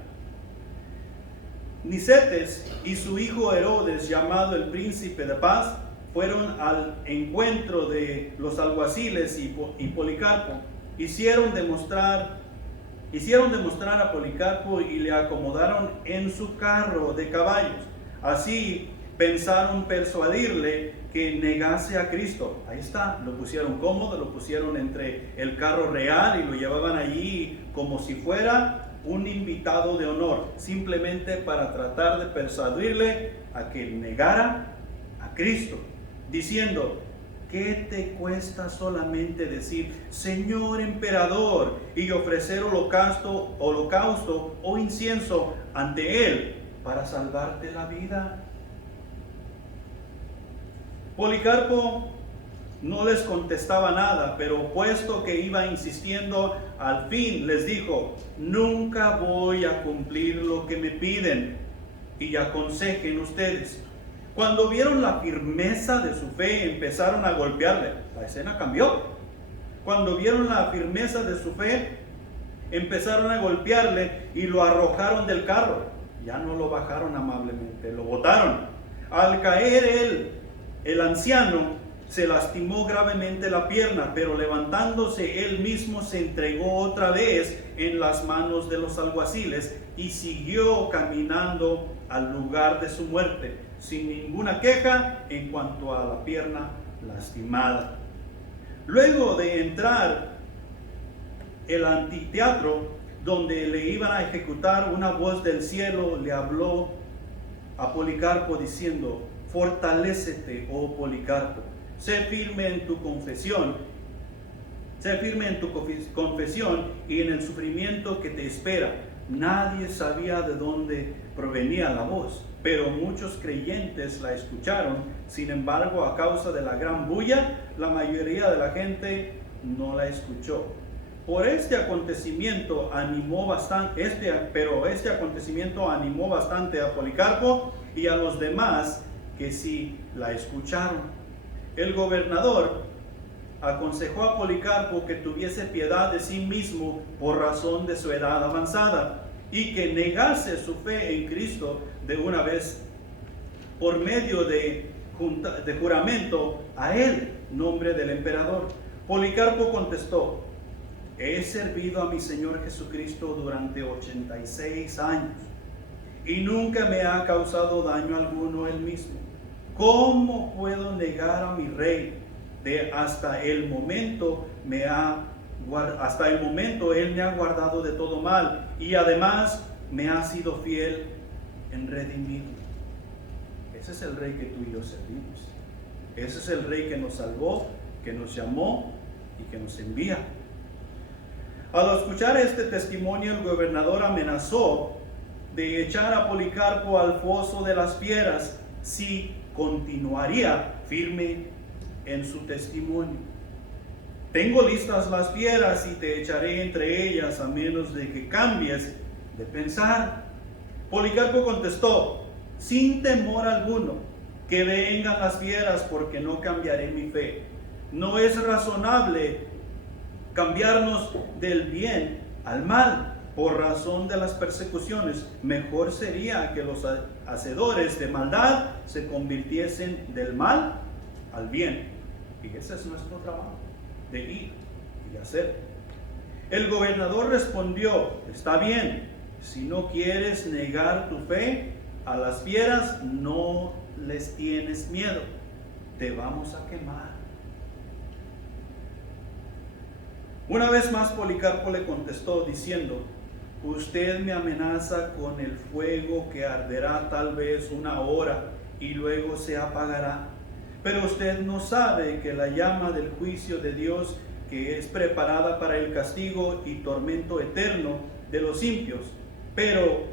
Nicetes y su hijo Herodes, llamado el Príncipe de Paz, fueron al encuentro de los alguaciles y Policarpo. Hicieron demostrar a Policarpo y le acomodaron en su carro de caballos. Así pensaron persuadirle que negase a Cristo. Ahí está, lo pusieron cómodo, lo pusieron entre el carro real y lo llevaban allí como si fuera un invitado de honor, simplemente para tratar de persuadirle a que negara a Cristo, diciendo: ¿qué te cuesta solamente decir Señor emperador y ofrecer holocausto o incienso ante él para salvarte la vida? Policarpo no les contestaba nada, pero puesto que iba insistiendo, al fin les dijo: nunca voy a cumplir lo que me piden, y aconsejen ustedes. Cuando vieron la firmeza de su fe, empezaron a golpearle. La escena cambió. Cuando vieron la firmeza de su fe, empezaron a golpearle y lo arrojaron del carro. Ya no lo bajaron amablemente, lo botaron. Al caer el anciano se lastimó gravemente la pierna, pero levantándose él mismo se entregó otra vez en las manos de los alguaciles y siguió caminando al lugar de su muerte, sin ninguna queja en cuanto a la pierna lastimada. Luego de entrar el anfiteatro donde le iban a ejecutar, una voz del cielo le habló a Policarpo diciendo: fortalécete, oh Policarpo, sé firme en tu confesión y en el sufrimiento que te espera, Nadie sabía de dónde provenía la voz, pero muchos creyentes la escucharon. Sin embargo, a causa de la gran bulla, la mayoría de la gente no la escuchó. Por este acontecimiento animó bastante, este acontecimiento animó bastante a Policarpo y a los demás que sí la escucharon. El gobernador aconsejó a Policarpo que tuviese piedad de sí mismo por razón de su edad avanzada y que negase su fe en Cristo de una vez por medio de juramento a él, nombre del emperador. Policarpo contestó: he servido a mi Señor Jesucristo durante 86 años y nunca me ha causado daño alguno él mismo. ¿Cómo puedo negar a mi rey? Hasta el momento él me ha guardado de todo mal y además me ha sido fiel en redimirme. Ese es el rey que tú y yo servimos. Ese es el rey que nos salvó, que nos llamó y que nos envía. Al escuchar este testimonio, el gobernador amenazó de echar a Policarpo al foso de las fieras si continuaría firme en su testimonio. Tengo listas las fieras y te echaré entre ellas a menos de que cambies de pensar. Policarpo contestó: sin temor alguno, que vengan las fieras, porque no cambiaré mi fe. No es razonable cambiarnos del bien al mal por razón de las persecuciones. Mejor sería que los hacedores de maldad se convirtiesen del mal al bien. Y ese es nuestro trabajo, de ir y hacer. El gobernador respondió: está bien, si no quieres negar tu fe a las fieras, no les tienes miedo, te vamos a quemar. Una vez más Policarpo le contestó diciendo: usted me amenaza con el fuego que arderá tal vez una hora y luego se apagará. Pero usted no sabe que la llama del juicio de Dios, que es preparada para el castigo y tormento eterno de los impios. Pero,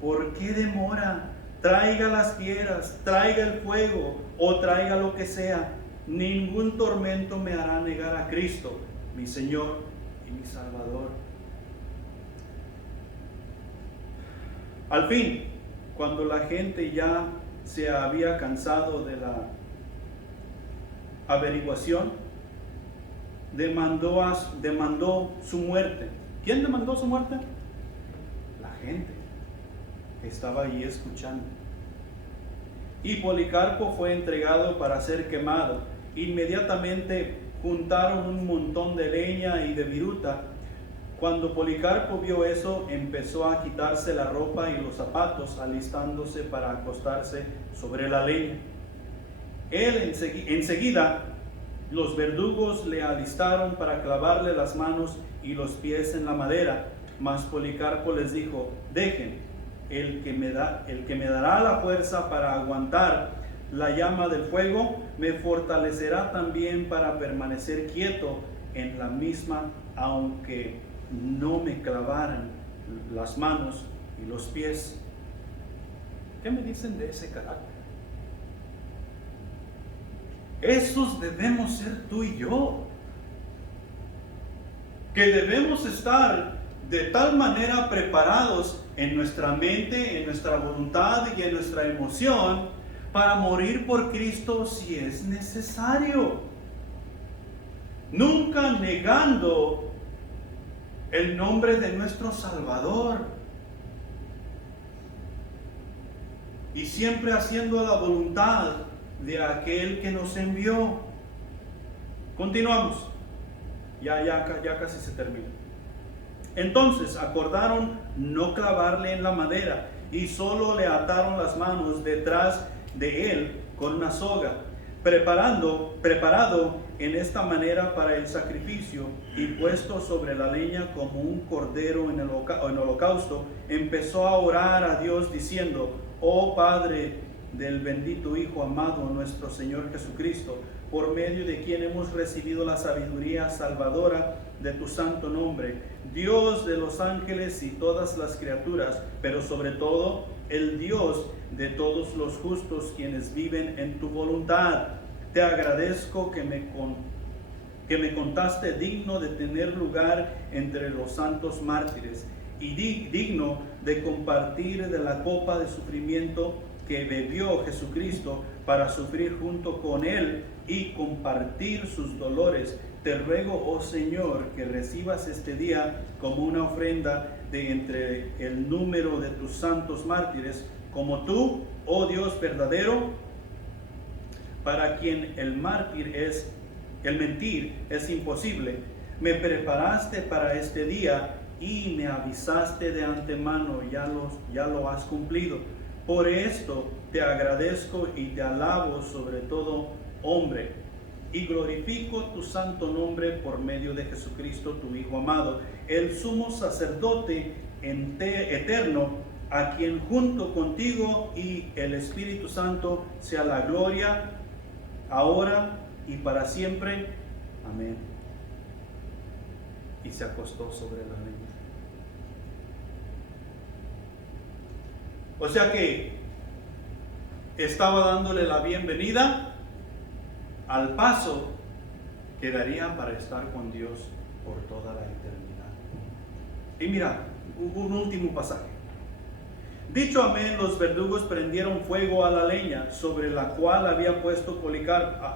¿por qué demora? Traiga las fieras, traiga el fuego o traiga lo que sea. Ningún tormento me hará negar a Cristo, mi Señor y mi Salvador. Al fin, cuando la gente ya se había cansado de la averiguación, demandó su muerte. ¿Quién demandó su muerte? La gente que estaba allí escuchando. Y Policarpo fue entregado para ser quemado. Inmediatamente juntaron un montón de leña y de viruta. Cuando Policarpo vio eso, empezó a quitarse la ropa y los zapatos, alistándose para acostarse sobre la leña. Enseguida los verdugos le alistaron para clavarle las manos y los pies en la madera. Mas Policarpo les dijo: dejen, el que me dará la fuerza para aguantar la llama del fuego, me fortalecerá también para permanecer quieto en la misma, aunque no me clavaran las manos y los pies. ¿Qué me dicen de ese carácter? Esos debemos ser tú y yo, que debemos estar de tal manera preparados en nuestra mente, en nuestra voluntad y en nuestra emoción para morir por Cristo si es necesario, nunca negando el nombre de nuestro Salvador y siempre haciendo la voluntad de aquel que nos envió. Continuamos. Ya casi se termina. Entonces acordaron no clavarle en la madera y solo le ataron las manos detrás de él con una soga, preparado en esta manera para el sacrificio y puesto sobre la leña como un cordero en el holocausto. Empezó a orar a Dios diciendo: oh Padre, del bendito Hijo amado, nuestro Señor Jesucristo, por medio de quien hemos recibido la sabiduría salvadora de tu santo nombre, Dios de los ángeles y todas las criaturas, pero sobre todo el Dios de todos los justos quienes viven en tu voluntad. Te agradezco que me contaste digno de tener lugar entre los santos mártires y digno de compartir de la copa de sufrimiento que bebió Jesucristo para sufrir junto con Él y compartir sus dolores. Te ruego, oh Señor, que recibas este día como una ofrenda de entre el número de tus santos mártires, como tú, oh Dios verdadero, para quien el mentir es imposible. Me preparaste para este día y me avisaste de antemano, ya lo has cumplido. Por esto te agradezco y te alabo sobre todo hombre, y glorifico tu santo nombre por medio de Jesucristo, tu Hijo amado, el sumo sacerdote eterno, a quien junto contigo y el Espíritu Santo sea la gloria, ahora y para siempre. Amén. Y se acostó sobre la leña. O sea que estaba dándole la bienvenida al paso que daría para estar con Dios por toda la eternidad. Y mira, un último pasaje. Dicho amén, los verdugos prendieron fuego a la leña sobre la cual había puesto Policarpo.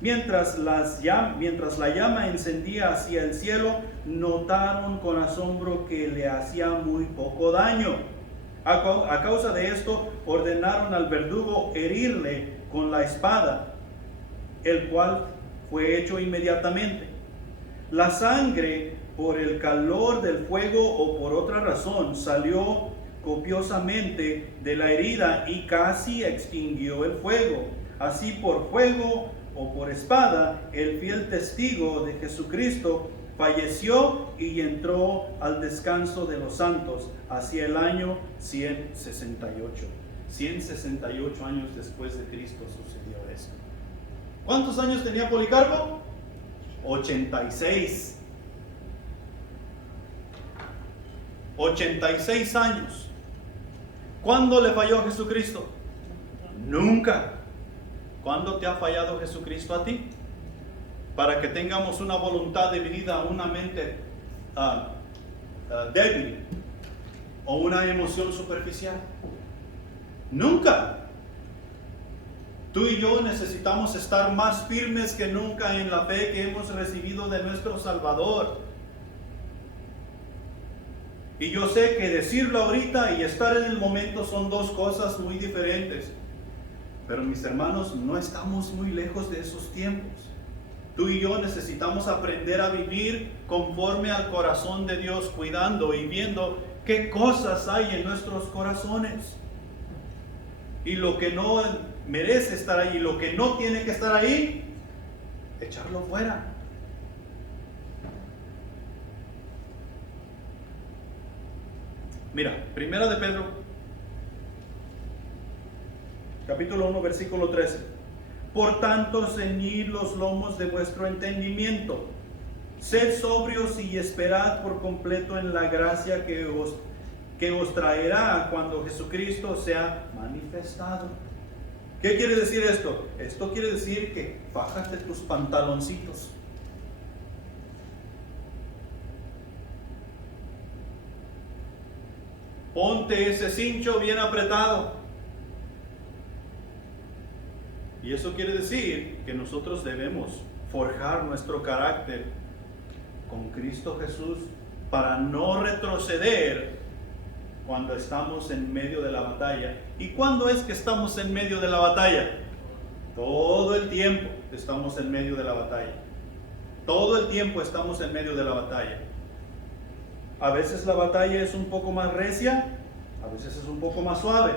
Mientras la llama encendía hacia el cielo, notaron con asombro que le hacía muy poco daño. A causa de esto, ordenaron al verdugo herirle con la espada, el cual fue hecho inmediatamente. La sangre, por el calor del fuego o por otra razón, salió copiosamente de la herida y casi extinguió el fuego. Así, por fuego o por espada, el fiel testigo de Jesucristo falleció y entró al descanso de los santos hacia el año 168. 168 años después de Cristo sucedió esto. ¿Cuántos años tenía Policarpo? 86. 86 años. ¿Cuándo le falló a Jesucristo? Nunca. ¿Cuándo te ha fallado Jesucristo a ti? Para que tengamos una voluntad dividida, una mente débil o una emoción superficial. Nunca. Tú y yo necesitamos estar más firmes que nunca en la fe que hemos recibido de nuestro Salvador. Y yo sé que decirlo ahorita y estar en el momento son dos cosas muy diferentes. Pero mis hermanos, no estamos muy lejos de esos tiempos. Tú y yo necesitamos aprender a vivir conforme al corazón de Dios, cuidando y viendo qué cosas hay en nuestros corazones. Y lo que no merece estar ahí, lo que no tiene que estar ahí, echarlo fuera. Mira, Primera de Pedro, capítulo 1, versículo 13. Por tanto, ceñid los lomos de vuestro entendimiento, sed sobrios y esperad por completo en la gracia que os traerá cuando Jesucristo sea manifestado. ¿Qué quiere decir esto? Esto quiere decir que fájate tus pantaloncitos. Ponte ese cincho bien apretado. Y eso quiere decir que nosotros debemos forjar nuestro carácter con Cristo Jesús para no retroceder cuando estamos en medio de la batalla. ¿Y cuándo es que estamos en medio de la batalla? Todo el tiempo estamos en medio de la batalla. Todo el tiempo estamos en medio de la batalla. A veces la batalla es un poco más recia, a veces es un poco más suave,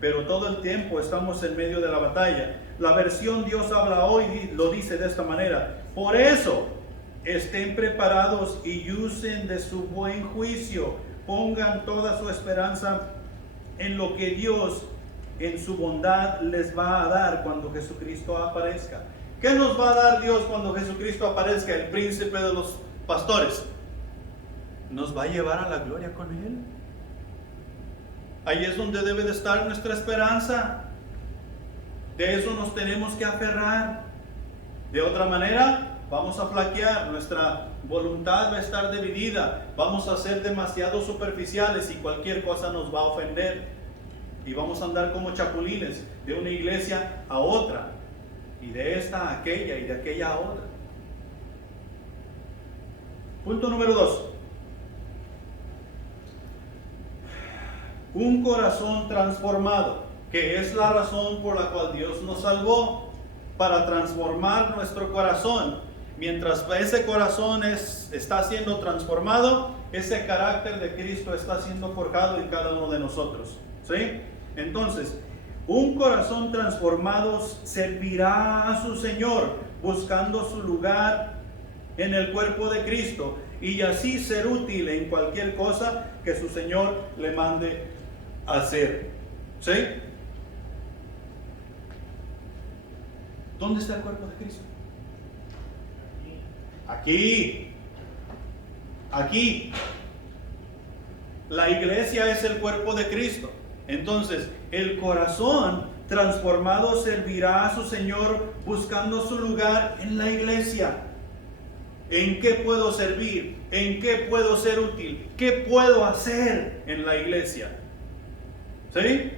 pero todo el tiempo estamos en medio de la batalla. La versión Dios habla hoy lo dice de esta manera: por eso estén preparados y usen de su buen juicio, pongan toda su esperanza en lo que Dios en su bondad les va a dar cuando Jesucristo aparezca. ¿Qué nos va a dar Dios cuando Jesucristo aparezca, el príncipe de los pastores? Nos va a llevar a la gloria con Él. Ahí es donde debe de estar nuestra esperanza. De eso nos tenemos que aferrar. De otra manera, vamos a flaquear, nuestra voluntad va a estar dividida, vamos a ser demasiado superficiales y cualquier cosa nos va a ofender. Y vamos a andar como chapulines de una iglesia a otra, y de esta a aquella, y de aquella a otra. Punto número 2. Un corazón transformado, que es la razón por la cual Dios nos salvó, para transformar nuestro corazón. Mientras ese corazón está siendo transformado, ese carácter de Cristo está siendo forjado en cada uno de nosotros. ¿Sí? Entonces, un corazón transformado servirá a su Señor, buscando su lugar en el cuerpo de Cristo, y así ser útil en cualquier cosa que su Señor le mande hacer. ¿Sí? ¿Dónde está el cuerpo de Cristo? Aquí. Aquí. La iglesia es el cuerpo de Cristo. Entonces, el corazón transformado servirá a su Señor buscando su lugar en la iglesia. ¿En qué puedo servir? ¿En qué puedo ser útil? ¿Qué puedo hacer en la iglesia? ¿Sí?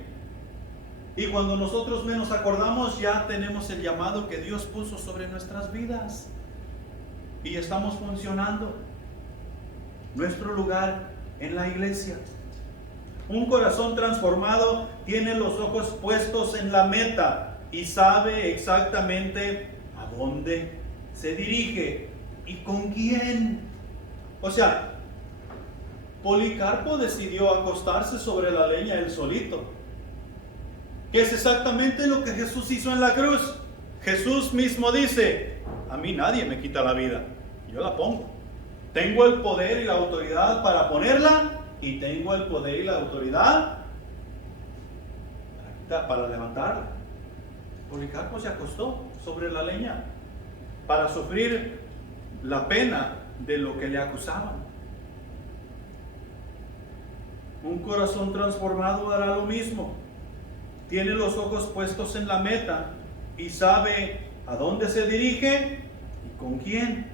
Y cuando nosotros menos acordamos, ya tenemos el llamado que Dios puso sobre nuestras vidas. Y estamos funcionando. Nuestro lugar en la iglesia. Un corazón transformado tiene los ojos puestos en la meta y sabe exactamente a dónde se dirige y con quién. O sea, Policarpo decidió acostarse sobre la leña él solito, que es exactamente lo que Jesús hizo en la cruz. Jesús mismo dice: a mí nadie me quita la vida, yo la pongo. Tengo el poder y la autoridad para ponerla, y tengo el poder y la autoridad para levantarla. Policarpo se acostó sobre la leña para sufrir la pena de lo que le acusaban. Un corazón transformado hará lo mismo. Tiene los ojos puestos en la meta y sabe a dónde se dirige y con quién.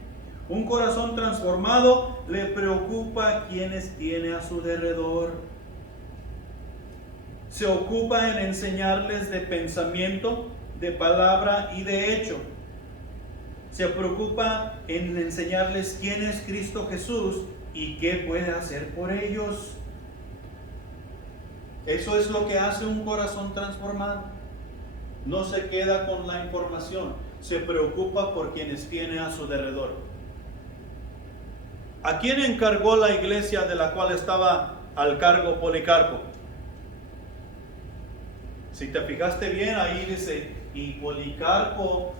Un corazón transformado le preocupa quienes tiene a su derredor. Se ocupa en enseñarles de pensamiento, de palabra y de hecho. Se preocupa en enseñarles quién es Cristo Jesús y qué puede hacer por ellos. Eso es lo que hace un corazón transformado. No se queda con la información, se preocupa por quienes tiene a su derredor. ¿A quién encargó la iglesia de la cual estaba al cargo Policarpo? Si te fijaste bien, ahí dice: y Policarpo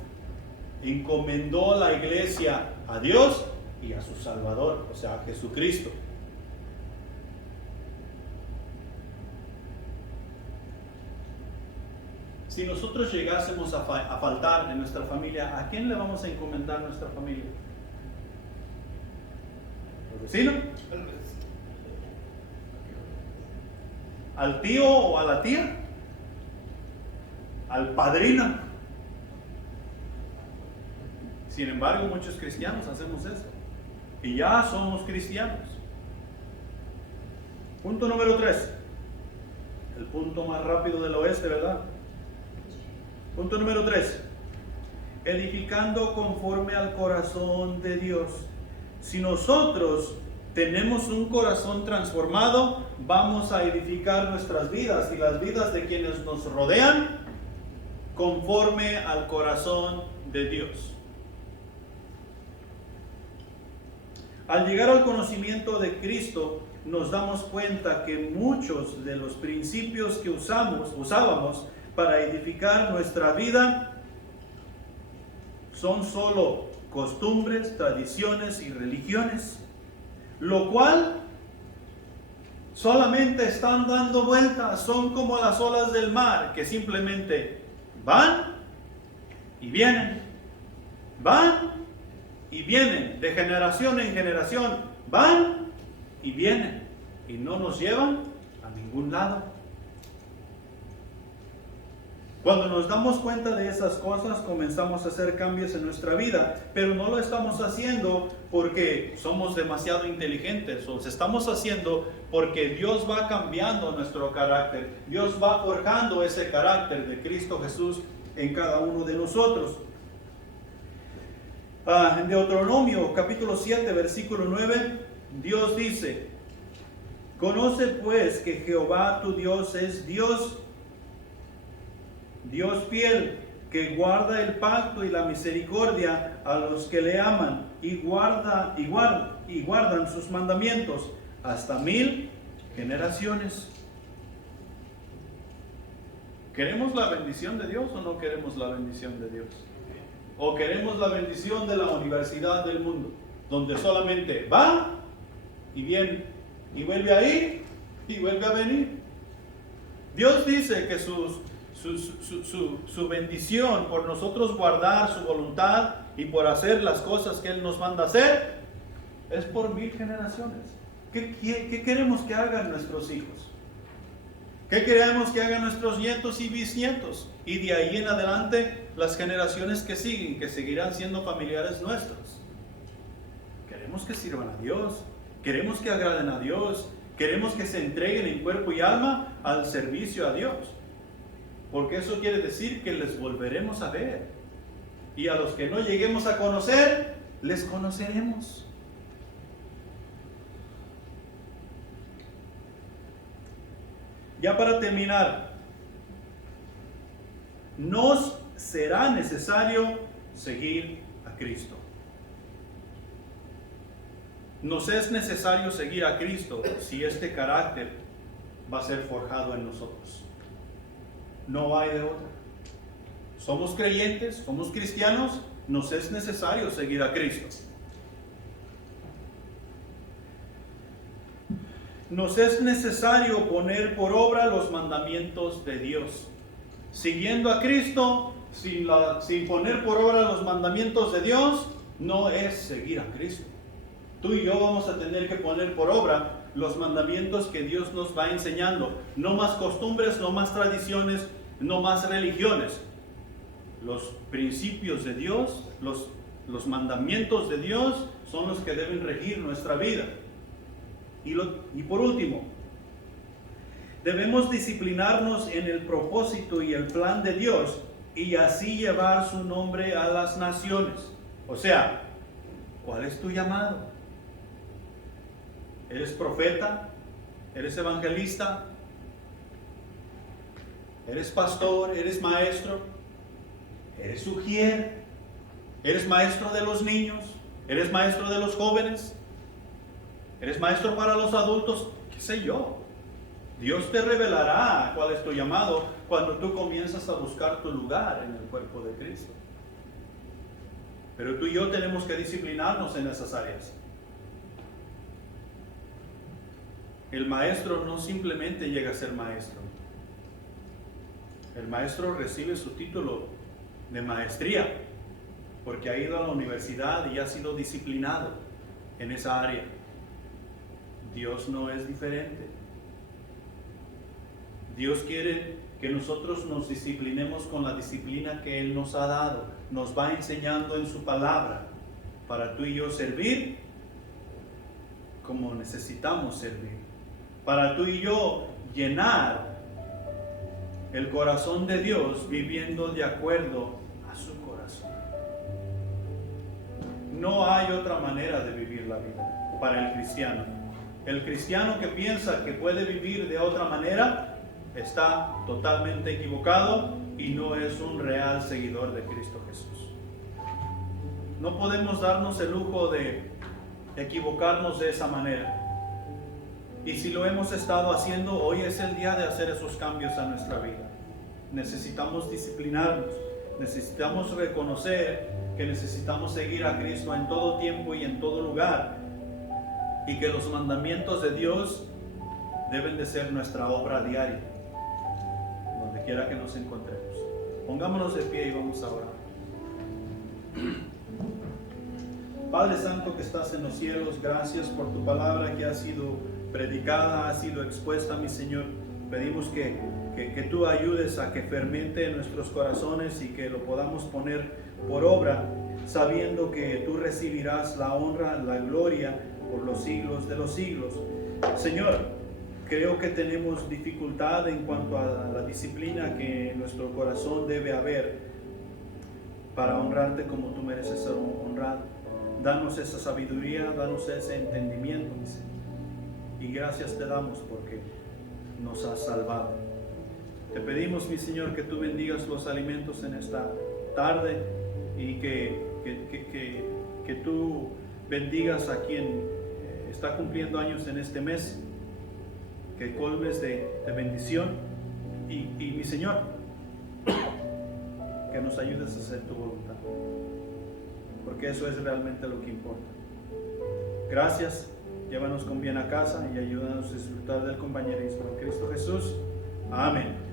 encomendó la iglesia a Dios y a su Salvador, o sea, a Jesucristo. Si nosotros llegásemos a faltar en nuestra familia, ¿a quién le vamos a encomendar nuestra familia? ¿Al vecino? ¿Al tío o a la tía? ¿Al padrino? Sin embargo, muchos cristianos hacemos eso. Y ya somos cristianos. Punto número 3. El punto más rápido del oeste, ¿verdad? Punto número 3. Edificando conforme al corazón de Dios. Si nosotros tenemos un corazón transformado, vamos a edificar nuestras vidas y las vidas de quienes nos rodean conforme al corazón de Dios. Al llegar al conocimiento de Cristo, nos damos cuenta que muchos de los principios que usábamos para edificar nuestra vida son solo costumbres, tradiciones y religiones, lo cual solamente están dando vueltas, son como las olas del mar que simplemente van y vienen, van y vienen, de generación en generación, van y vienen y no nos llevan a ningún lado. Cuando nos damos cuenta de esas cosas, comenzamos a hacer cambios en nuestra vida, pero no lo estamos haciendo porque somos demasiado inteligentes, o lo estamos haciendo porque Dios va cambiando nuestro carácter, Dios va forjando ese carácter de Cristo Jesús en cada uno de nosotros. En Deuteronomio capítulo 7, versículo 9, Dios dice: conoce pues que Jehová tu Dios es Dios fiel, que guarda el pacto y la misericordia a los que le aman y guardan sus mandamientos hasta 1000 generaciones. ¿Queremos la bendición de Dios o no queremos la bendición de Dios? ¿O queremos la bendición de la universidad del mundo, donde solamente va y viene y vuelve a ir y vuelve a venir? Dios dice que su bendición por nosotros guardar su voluntad y por hacer las cosas que Él nos manda hacer es por 1000 generaciones. ¿Qué queremos que hagan nuestros hijos? ¿Qué queremos que hagan nuestros nietos y bisnietos? Y de ahí en adelante las generaciones que siguen, que seguirán siendo familiares nuestros. Queremos que sirvan a Dios, queremos que agraden a Dios, queremos que se entreguen en cuerpo y alma al servicio a Dios. Porque eso quiere decir que les volveremos a ver. Y a los que no lleguemos a conocer, les conoceremos. Ya para terminar, nos será necesario seguir a Cristo. Nos es necesario seguir a Cristo si este carácter va a ser forjado en nosotros. No hay de otra. Somos creyentes, somos cristianos, nos es necesario seguir a Cristo. Nos es necesario poner por obra los mandamientos de Dios. Siguiendo a Cristo, sin poner por obra los mandamientos de Dios, no es seguir a Cristo. Tú y yo vamos a tener que poner por obra los mandamientos que Dios nos va enseñando. No más costumbres, no más tradiciones, no más religiones. Los principios de Dios, los mandamientos de Dios son los que deben regir nuestra vida. Y por último, debemos disciplinarnos en el propósito y el plan de Dios y así llevar su nombre a las naciones. O sea, ¿cuál es tu llamado? ¿Eres profeta? ¿Eres evangelista? ¿Eres pastor? ¿Eres maestro? ¿Eres ujier? ¿Eres maestro de los niños? ¿Eres maestro de los jóvenes? ¿Eres maestro para los adultos? ¿Qué sé yo? Dios te revelará cuál es tu llamado cuando tú comienzas a buscar tu lugar en el cuerpo de Cristo. Pero tú y yo tenemos que disciplinarnos en esas áreas. El maestro no simplemente llega a ser maestro. El maestro recibe su título de maestría porque ha ido a la universidad y ha sido disciplinado en esa área. Dios no es diferente. Dios quiere que nosotros nos disciplinemos con la disciplina que Él nos ha dado. Nos va enseñando en su palabra para tú y yo servir como necesitamos servir. Para tú y yo llenar el corazón de Dios viviendo de acuerdo a su corazón. No hay otra manera de vivir la vida para el cristiano. El cristiano que piensa que puede vivir de otra manera está totalmente equivocado y no es un real seguidor de Cristo Jesús. No podemos darnos el lujo de equivocarnos de esa manera. Y si lo hemos estado haciendo, hoy es el día de hacer esos cambios a nuestra vida. Necesitamos disciplinarnos, necesitamos reconocer que necesitamos seguir a Cristo en todo tiempo y en todo lugar. Y que los mandamientos de Dios deben de ser nuestra obra diaria, donde quiera que nos encontremos. Pongámonos de pie y vamos a orar. Padre Santo que estás en los cielos, gracias por tu palabra que ha sido predicada, ha sido expuesta, mi Señor. Pedimos que tú ayudes a que fermente en nuestros corazones y que lo podamos poner por obra, sabiendo que tú recibirás la honra, la gloria por los siglos de los siglos. Señor, creo que tenemos dificultad en cuanto a la disciplina que en nuestro corazón debe haber para honrarte como tú mereces ser honrado. Danos esa sabiduría, danos ese entendimiento, mi Señor. Y gracias te damos porque nos has salvado. Te pedimos, mi Señor, que tú bendigas los alimentos en esta tarde y que tú bendigas a quien está cumpliendo años en este mes, que colmes de bendición y mi Señor, que nos ayudes a hacer tu voluntad, porque eso es realmente lo que importa. Gracias, llévanos con bien a casa y ayúdanos a disfrutar del compañerismo. En Cristo Jesús, amén.